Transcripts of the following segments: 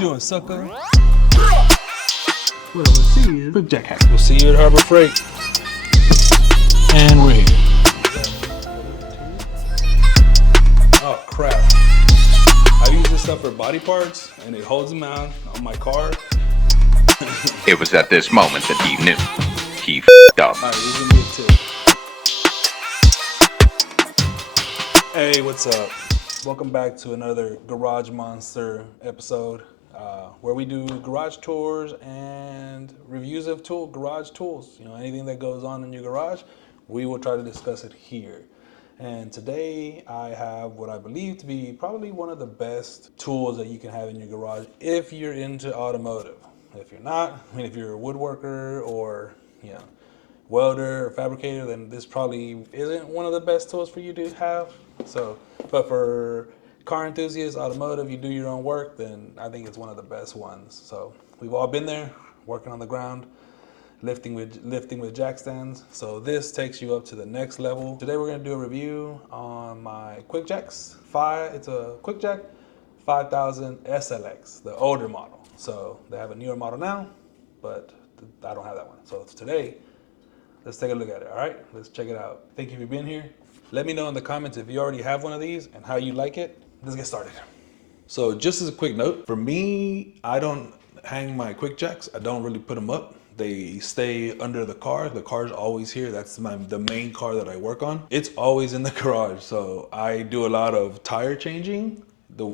doing, sucker? What I will see is Quick Jack hack. We'll see you at Harbor Freight. And we're here. Oh crap. I use this stuff for body parts and it holds them out on my car. It was at this moment that he knew. He f***ed up. Alright, this is gonna be a tip. Hey, what's up? Welcome back to another Garage Monster episode where we do garage tours and reviews of garage tools. You know, anything that goes on in your garage, we will try to discuss it here. And today I have what I believe to be probably one of the best tools that you can have in your garage if you're into automotive. If you're not, I mean, if you're a woodworker or, you know, welder or fabricator, then this probably isn't one of the best tools for you to have. So, but for car enthusiasts, automotive, you do your own work, then I think it's one of the best ones. So we've all been there, working on the ground, lifting with jack stands. So this takes you up to the next level. Today we're gonna do a review on my Quick Jacks. It's a Quick Jack 5000 SLX, the older model. So they have a newer model now, but I don't have that one. So today, let's take a look at it, all right? Let's check it out. Thank you for being here. Let me know in the comments if you already have one of these and how you like it. Let's get started. So just as a quick note, for me, I don't hang my Quick Jacks. I don't really put them up. They stay under the car. The car's always here. That's the main car that I work on. It's always in the garage. So I do a lot of tire changing.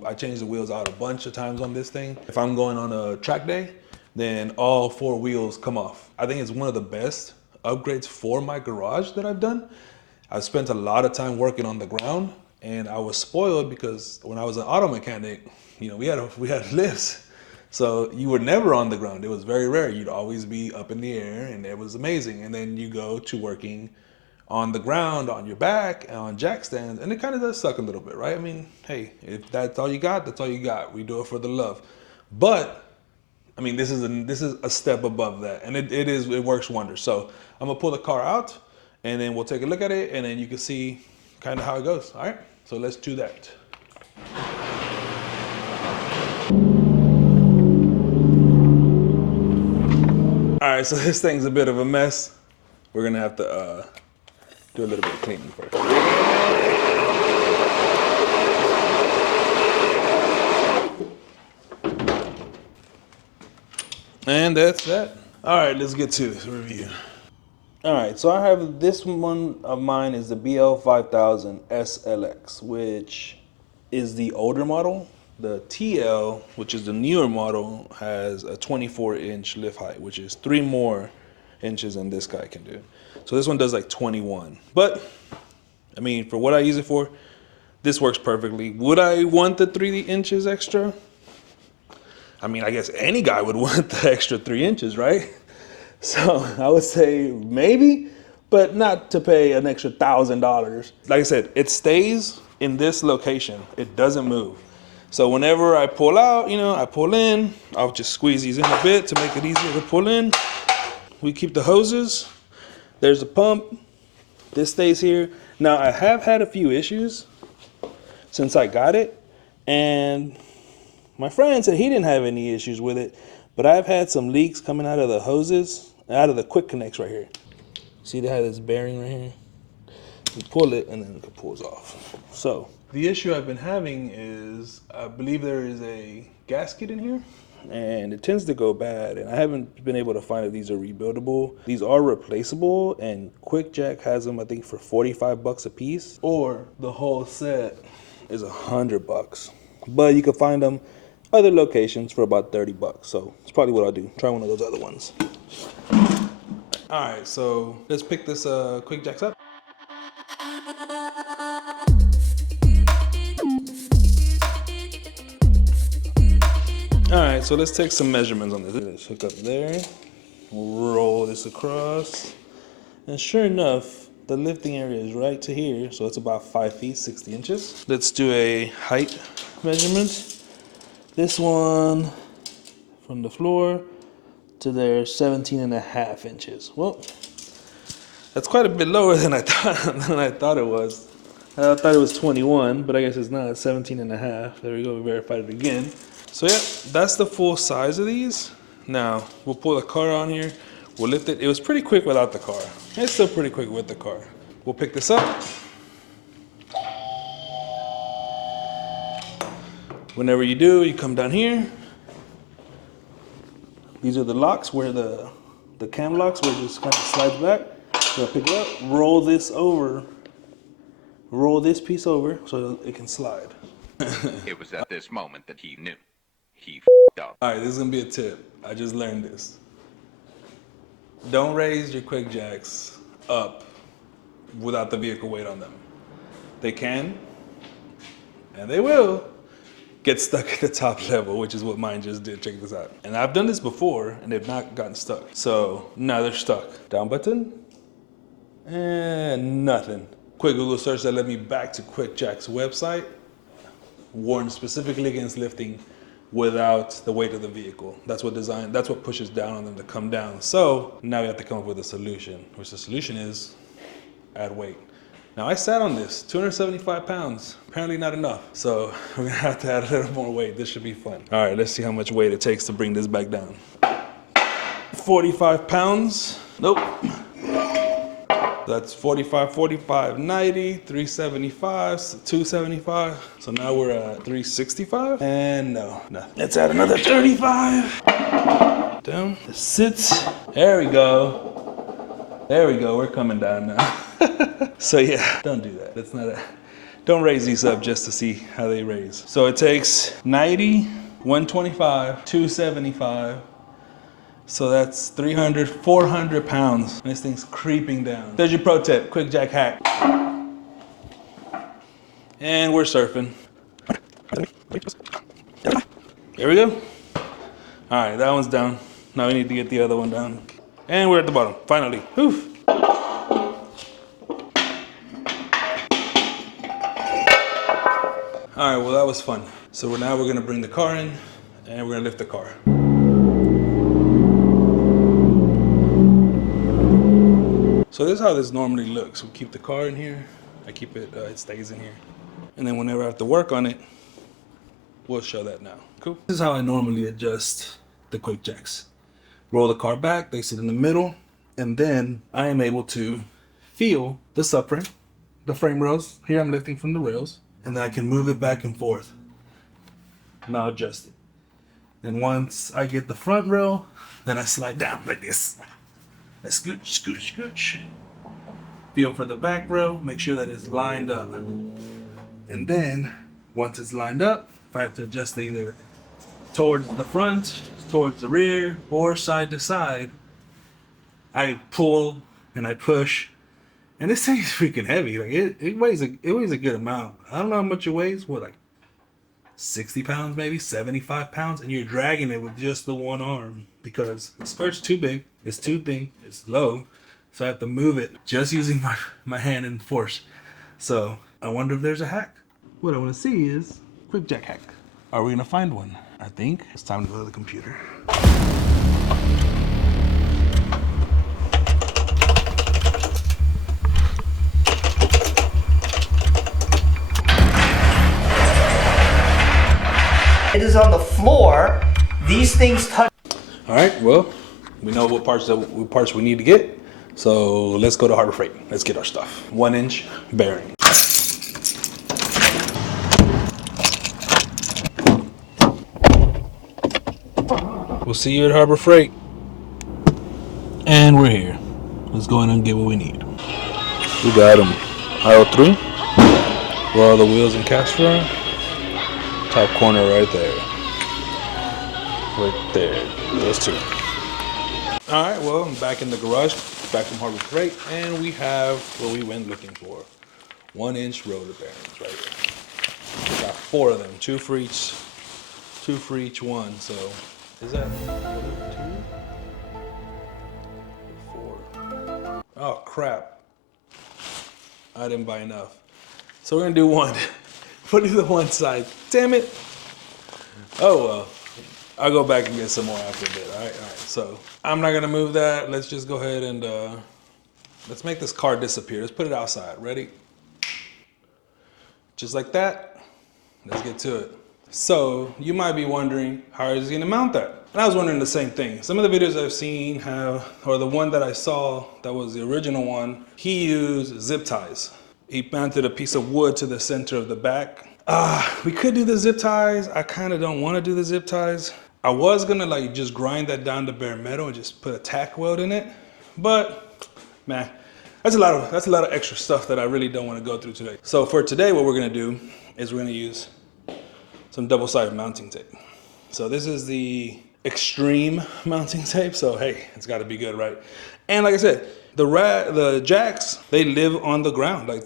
I change the wheels out a bunch of times on this thing. If I'm going on a track day, then all 4 wheels come off. I think it's one of the best upgrades for my garage that I've done. I've spent a lot of time working on the ground, and I was spoiled because when I was an auto mechanic, you know, we had lifts. So you were never on the ground. It was very rare. You'd always be up in the air, and it was amazing. And then you go to working on the ground, on your back, and on jack stands, and it kind of does suck a little bit, right? I mean, hey, if that's all you got, that's all you got. We do it for the love. But I mean, this is a step above that, and it works wonders. So I'm gonna pull the car out, and then we'll take a look at it, and then you can see kind of how it goes. All right, so let's do that. All right, so this thing's a bit of a mess. We're gonna have to do a little bit of cleaning first. And that's that. All right, let's get to this review. All right, so I have this one of mine is the BL5000 SLX, which is the older model. The TL, which is the newer model, has a 24-inch lift height, which is 3 more inches than this guy can do. So this one does like 21. But, I mean, for what I use it for, this works perfectly. Would I want the 3 inches extra? I mean, I guess any guy would want the extra 3 inches, right? So I would say maybe, but not to pay an extra $1,000. Like I said, it stays in this location. It doesn't move. So whenever I pull out, you know, I pull in, I'll just squeeze these in a bit to make it easier to pull in. We keep the hoses. There's a pump. This stays here. Now I have had a few issues since I got it, and my friend said he didn't have any issues with it, but I've had some leaks coming out of the hoses, out of the quick connects right here. See, they have this bearing right here. You pull it and then it pulls off. So the issue I've been having is I believe there is a gasket in here, and it tends to go bad, and I haven't been able to find if these are rebuildable. These are replaceable, and Quick Jack has them, I think, for 45 bucks a piece, or the whole set is $100. But you can find them other locations for about 30 bucks. So it's probably what I'll do. Try one of those other ones. All right, so let's pick this Quick Jacks up. All right, so let's take some measurements on this. Let's hook up there, roll this across, and sure enough, the lifting area is right to here, so it's about 5 feet, 60 inches. Let's do a height measurement. This one, from the floor to there, 17.5 inches. Well, that's quite a bit lower than I thought it was. I thought it was 21, but I guess it's not. It's 17.5. There we go, we verified it again. So yeah, that's the full size of these. Now, we'll pull the car on here. We'll lift it. It was pretty quick without the car. It's still pretty quick with the car. We'll pick this up. Whenever you do, you come down here. These are the locks where the cam locks where it just kind of slides back. So pick it up, roll this over, roll this piece over so it can slide. It was at this moment that he knew. He up. All right, this is gonna be a tip. I just learned this. Don't raise your quick jacks up without the vehicle weight on them. They can, and they will, get stuck at the top level, which is what mine just did. Check this out. And I've done this before, and they've not gotten stuck. So now they're stuck. Down button, and nothing. Quick Google search that led me back to QuickJack's website, warned specifically against lifting without the weight of the vehicle. That's what pushes down on them to come down. So now we have to come up with a solution, which the solution is add weight. Now I sat on this, 275 pounds, apparently not enough. So we're gonna have to add a little more weight. This should be fun. All right, let's see how much weight it takes to bring this back down. 45 pounds, nope. That's 45, 45, 90, 375, 275. So now we're at 365, and no, nothing. Let's add another 35. Down, it sits, there we go. There we go, we're coming down now. So yeah, don't do that. That's not don't raise these up just to see how they raise. So it takes 90, 125, 275. So that's 300, 400 pounds. And this thing's creeping down. There's your pro tip, QuickJack hack. And we're surfing. There we go. All right, that one's down. Now we need to get the other one down. And we're at the bottom, finally. Whew. All right, well, that was fun. So now we're gonna bring the car in and we're gonna lift the car. So this is how this normally looks. We keep the car in here. I keep it, it stays in here. And then whenever I have to work on it, we'll show that now. Cool. This is how I normally adjust the QuickJacks. Roll the car back, they sit in the middle, and then I am able to feel the subframe, the frame rails. Here I'm lifting from the rails, and then I can move it back and forth. Now adjust it. Then once I get the front rail, then I slide down like this. I scooch, scooch, scooch. Feel for the back rail, make sure that it's lined up. And then, once it's lined up, if I have to adjust either towards the front, towards the rear, or side to side, I pull and I push. And this thing is freaking heavy. Like it weighs a good amount. I don't know how much it weighs. What, like 60 pounds, maybe 75 pounds, and you're dragging it with just the one arm because the skirt's too big, it's too thin, it's low, so I have to move it just using my hand and force. So I wonder if there's a hack. What I want to see is QuickJack hack. Are we gonna find one? I think it's time to go to the computer. It is on the floor. These things touch. All right, well, we know what parts we need to get. So let's go to Harbor Freight. Let's get our stuff. 1-inch bearing. We'll see you at Harbor Freight. And we're here. Let's go in and get what we need. We got them. Aisle 3. Where all the wheels and cast are. Top corner right there. Right there. Those two. All right, well, I'm back in the garage, back from Harbor Freight, and we have what we went looking for. 1-inch rotor bearings right here. We got 4 of them, 2 for each one. So is that 1, 2, 4? Oh crap. I didn't buy enough. So we're gonna do 1. Put it to one side. Damn it. Oh well. I'll go back and get some more after a bit. All right. So I'm not gonna move that. Let's just go ahead and let's make this car disappear. Let's put it outside. Ready? Just like that. Let's get to it. So you might be wondering, how is he gonna mount that? And I was wondering the same thing. Some of the videos I've seen have, or the one that I saw that was the original one, he used zip ties. He mounted a piece of wood to the center of the back. We could do the zip ties. I kind of don't want to do the zip ties. I was gonna like just grind that down to bare metal and just put a tack weld in it, but man, that's a lot of extra stuff that I really don't want to go through today. So for today, what we're gonna do is we're gonna use some double-sided mounting tape. So this is the extreme mounting tape. So hey, it's got to be good, right? And like I said, the jacks, they live on the ground. Like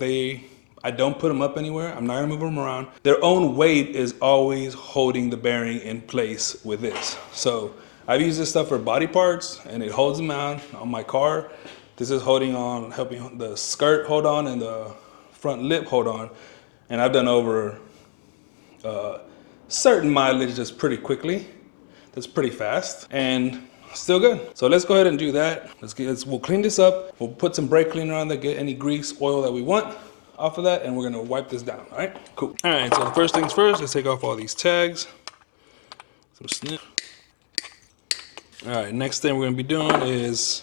I don't put them up anywhere. I'm not gonna move them around. Their own weight is always holding the bearing in place with this. So I've used this stuff for body parts and it holds them out on my car. This is helping the skirt hold on and the front lip hold on. And I've done over certain mileage just pretty quickly. That's pretty fast and still good. So let's go ahead and do that. We'll clean this up. We'll put some brake cleaner on there, get any grease, oil that we want off of that, and we're gonna wipe this down, all right? Cool. All right, so the first things first, let's take off all these tags. Some snip. All right, next thing we're gonna be doing is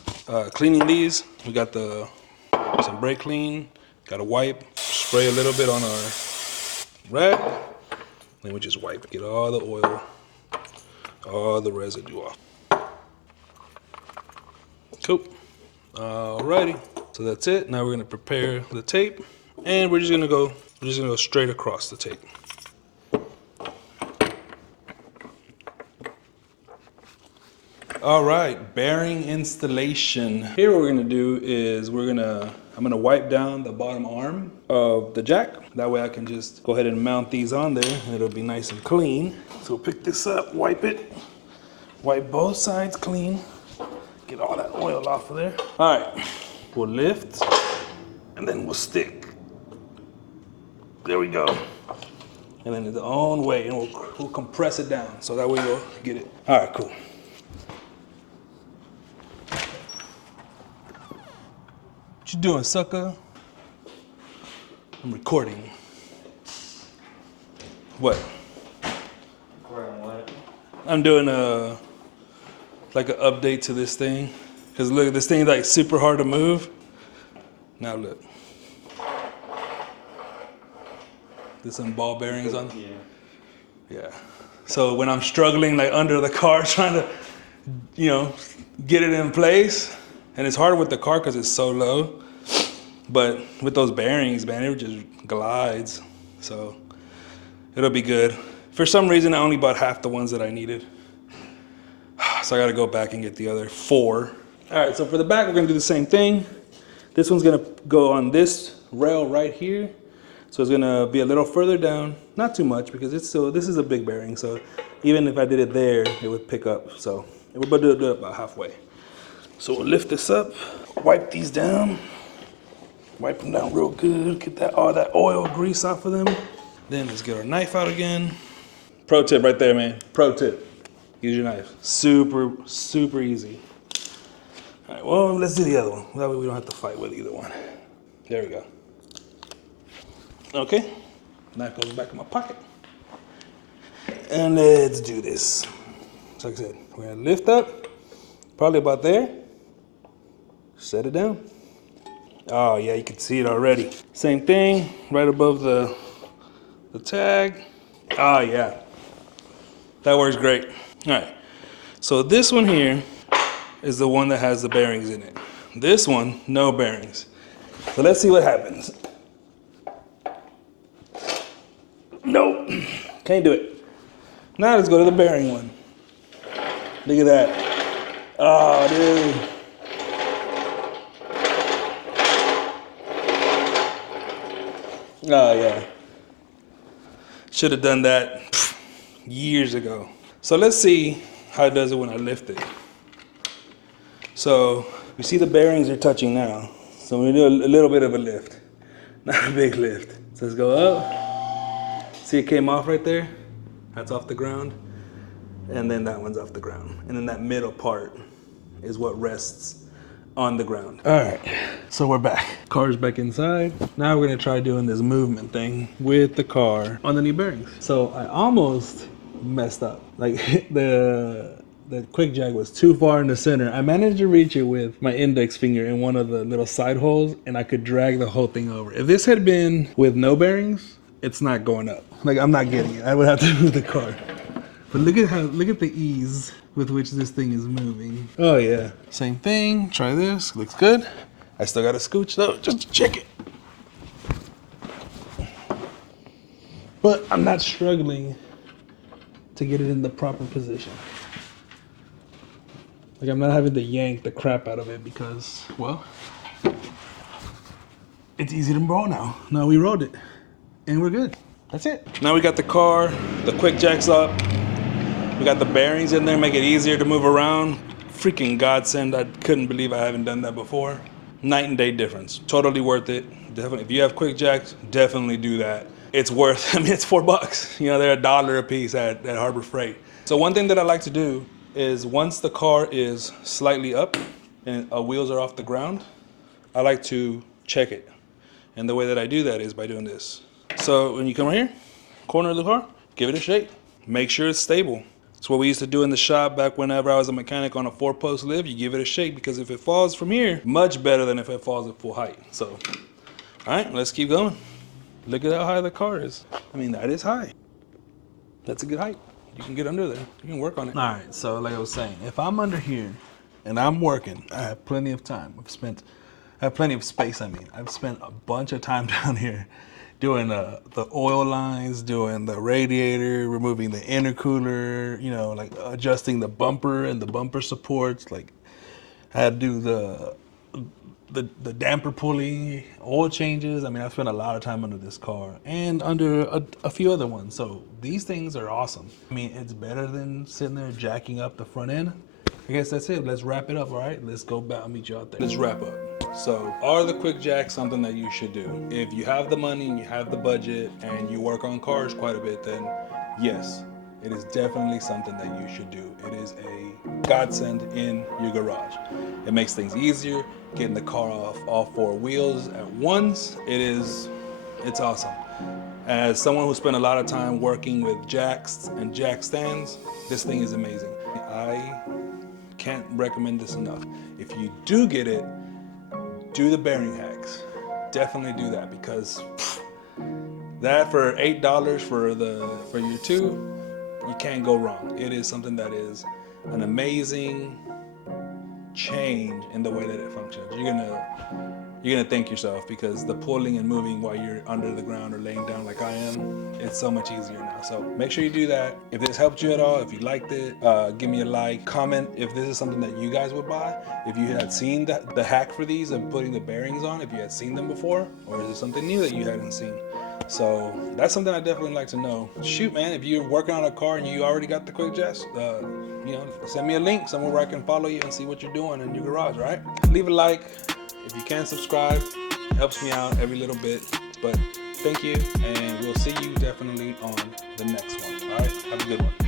cleaning these. We got some brake clean, got a wipe, spray a little bit on our rag, then we just wipe, get all the oil, all the residue off. Cool. Alrighty, so that's it. Now we're gonna prepare the tape, and we're just gonna go straight across the tape. All right, bearing installation. Here what we're gonna do is I'm gonna wipe down the bottom arm of the jack. That way I can just go ahead and mount these on there and it'll be nice and clean. So we'll pick this up, wipe it, wipe both sides clean, get all that oil off of there. All right, we'll lift and then we'll stick. There we go. And then the own way, and we'll compress it down so that way we'll get it. All right, cool. What you doing, sucker? I'm recording. What? Recording what? I'm doing like an update to this thing. Cause look, this thing's like super hard to move. Now look. There's some ball bearings on. Yeah. So when I'm struggling like under the car trying to, get it in place, and it's hard with the car because it's so low, but with those bearings, man, it just glides. So it'll be good. For some reason, I only bought half the ones that I needed. So I gotta go back and get the other 4. All right, so for the back, we're gonna do the same thing. This one's gonna go on this rail right here. So it's gonna be a little further down, not too much because this is a big bearing. So even if I did it there, it would pick up. So we're about to do it about halfway. So we'll lift this up, wipe these down, wipe them down real good, get all that oil grease off of them. Then let's get our knife out again. Pro tip right there, man. Pro tip. Use your knife. Super, super easy. All right, well, let's do the other one. That way we don't have to fight with either one. There we go. Okay, knife goes back in my pocket. And let's do this. So like I said, we're gonna lift up, probably about there. Set it down. Oh yeah, you can see it already. Same thing, right above the tag. Oh yeah, that works great. All right, so this one here is the one that has the bearings in it. This one, no bearings. So let's see what happens. Nope, can't do it. Now let's go to the bearing one. Look at that. Oh, dude. Oh, yeah. Should have done that years ago. So let's see how it does it when I lift it. So you see the bearings are touching now. So we do a little bit of a lift, not a big lift. So let's go up. See, it came off right there. That's off the ground. And then that one's off the ground. And then that middle part is what rests on the ground. All right, so we're back. Car's back inside. Now we're gonna try doing this movement thing with the car on the new bearings. So I almost messed up. Like the quick jack was too far in the center. I managed to reach it with my index finger in one of the little side holes, and I could drag the whole thing over. If this had been with no bearings, it's not going up. Like, I'm not getting it. I would have to move the car. But look at the ease with which this thing is moving. Oh yeah. Same thing, try this, looks good. I still gotta scooch though, just to check it. But I'm not struggling to get it in the proper position. Like, I'm not having to yank the crap out of it because, well, it's easy to roll now. Now we rolled it and we're good. That's it. Now we got the car, the quick jack's up. We got the bearings in there, make it easier to move around. Freaking godsend. I couldn't believe I haven't done that before. Night and day difference. Totally worth it. Definitely. If you have quick jacks, definitely do that. It's worth, I mean, it's $4. You know, they're $1 a piece at Harbor Freight. So one thing that I like to do is once the car is slightly up and wheels are off the ground, I like to check it. And the way that I do that is by doing this. So when you come right here, corner of the car, give it a shake. Make sure it's stable. It's what we used to do in the shop back whenever I was a mechanic on a 4-post lift. You give it a shake because if it falls from here, much better than if it falls at full height. So, all right, let's keep going. Look at how high the car is. I mean, that is high. That's a good height. You can get under there. You can work on it. All right, so like I was saying, if I'm under here and I'm working, I have plenty of time. I have plenty of space, I mean. I've spent a bunch of time down here doing the oil lines, doing the radiator, removing the intercooler, you know, like adjusting the bumper and the bumper supports. Like, I had to do the damper pulley, oil changes. I mean, I've spent a lot of time under this car and under a few other ones. So these things are awesome. I mean, it's better than sitting there jacking up the front end. I guess that's it. Let's wrap it up, all right? Let's go back. I'll meet you out there. Let's wrap up. So, are the quick jacks something that you should do? If you have the money and you have the budget and you work on cars quite a bit, then yes, it is definitely something that you should do. It is a godsend in your garage. It makes things easier, getting the car off all 4 wheels at once. It's awesome. As someone who spent a lot of time working with jacks and jack stands, this thing is amazing. I can't recommend this enough. If you do get it, do the bearing hacks. Definitely do that because that for $8 for your 2, you can't go wrong. It is something that is an amazing change in the way that it functions. You're gonna thank yourself because the pulling and moving while you're under the ground or laying down like I am, it's so much easier now. So make sure you do that. If this helped you at all, if you liked it, give me a like, comment if this is something that you guys would buy. If you had seen the hack for these and putting the bearings on, if you had seen them before, or is it something new that you hadn't seen? So that's something I definitely like to know. Shoot, man, if you're working on a car and you already got the quick jacks, you know, send me a link somewhere where I can follow you and see what you're doing in your garage, right? Leave a like. If you can subscribe, it helps me out every little bit. But thank you, and we'll see you definitely on the next one. All right, have a good one.